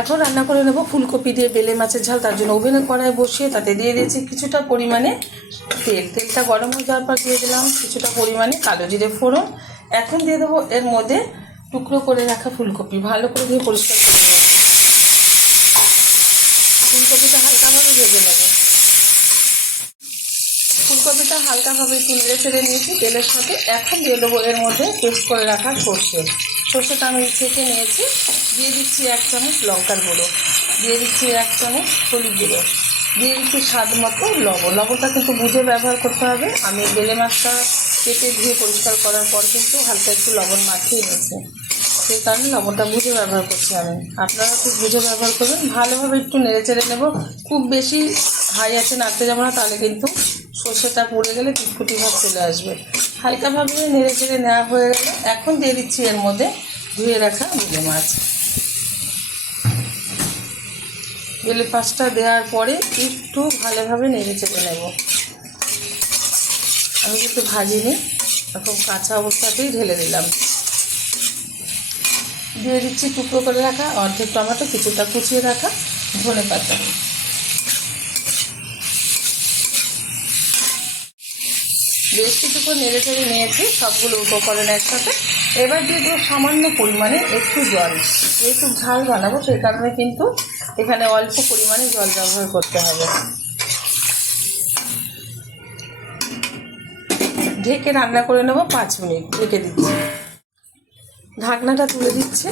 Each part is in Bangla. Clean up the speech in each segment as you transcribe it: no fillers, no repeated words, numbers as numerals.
এখন রান্না করে নেব ফুলকপি দিয়ে বেলে মাছের ঝাল। তার জন্য ওভেনে কড়াই বসিয়ে তাতে দিয়ে দিয়েছি কিছুটা পরিমাণে তেল। তেলটা গরম হয়ে যাওয়ার পর দিয়ে দিলাম কিছুটা পরিমাণে কালো জিরে ফোড়ন। এখন দিয়ে দেবো এর মধ্যে টুকরো করে রাখা ফুলকপি, ভালো করে দিয়ে পরিষ্কার করে নেব। ফুলকপিটা হালকাভাবে ভেজে নেব। ফুলকপিটা হালকাভাবে একটু নেড়ে ফেড়ে নিয়েছি তেলের সাথে। এখন দিয়ে দেবো এর মধ্যে পেস্ট করে রাখা সর্ষে। সর্ষেটা আমি ছেঁকে নিয়েছি। দিয়ে দিচ্ছি 1 চামচ লঙ্কার গুঁড়ো, দিয়ে দিচ্ছি 1 চামচ হলুদ গুঁড়ো, দিয়ে দিচ্ছি স্বাদ মতো লবণ। লবণটা কিন্তু বুঝে ব্যবহার করতে হবে। আমি বেলে মাছটা কেটে ধুয়ে পরিষ্কার করার পর কিন্তু হালকা একটু লবণ মাখিয়ে নিয়েছি, সেই কারণে লবণটা বুঝে ব্যবহার করছি আমি। আপনারা খুব বুঝে ব্যবহার করবেন। ভালোভাবে একটু নেড়ে চেড়ে নেব। খুব বেশি হাই আছে নাড়তে যাবো না, তাহলে কিন্তু সর্ষেটা পুড়ে গেলে কুটকুটি ভাব চলে আসবে। হালকাভাবে নেড়ে চেড়ে নেওয়া হয়ে গেলে এখন দিয়ে দিচ্ছি এর মধ্যে ধুয়ে রাখা বেলে মাছ। বেলে মাছটা দেওয়ার পরে একটু ভালোভাবে নেড়ে চেড়ে নেব। আমি কিন্তু ভাজিনি, এখন কাঁচা অবস্থাতেই ঢেলে দিলাম। দিয়ে দিচ্ছি টুকরো করে রাখা অর্ধেক টমেটো, কিছুটা কুচিয়ে রাখা ধনেপাতা। বেশ কিছুক্ষণ নেড়ে চেড়ে নিয়েছি সবগুলো উপকরণ একসাথে। এবার দিয়ে দেবো সামান্য পরিমাণে একটু জল। যেহেতু ঝাল বানাবো সেই কারণে কিন্তু এখানে অল্প পরিমাণে জল ব্যবহার করতে হবে। ঢেকে রান্না করে নেব 5 মিনিট। ঢেকে দিচ্ছি, ঢাকনাটা তুলে দিচ্ছে।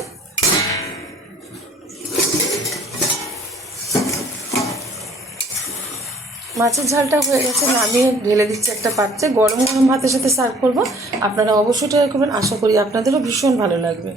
মাছের ঝালটা হয়ে গেছে, নামিয়ে ঢেলে দিচ্ছি একটা পাত্রে। গরম গরম ভাতের সাথে সার্ভ করব। আপনারা অবশ্যই ট্রাই করবেন, আশা করি আপনাদেরও ভীষণ ভালো লাগবে।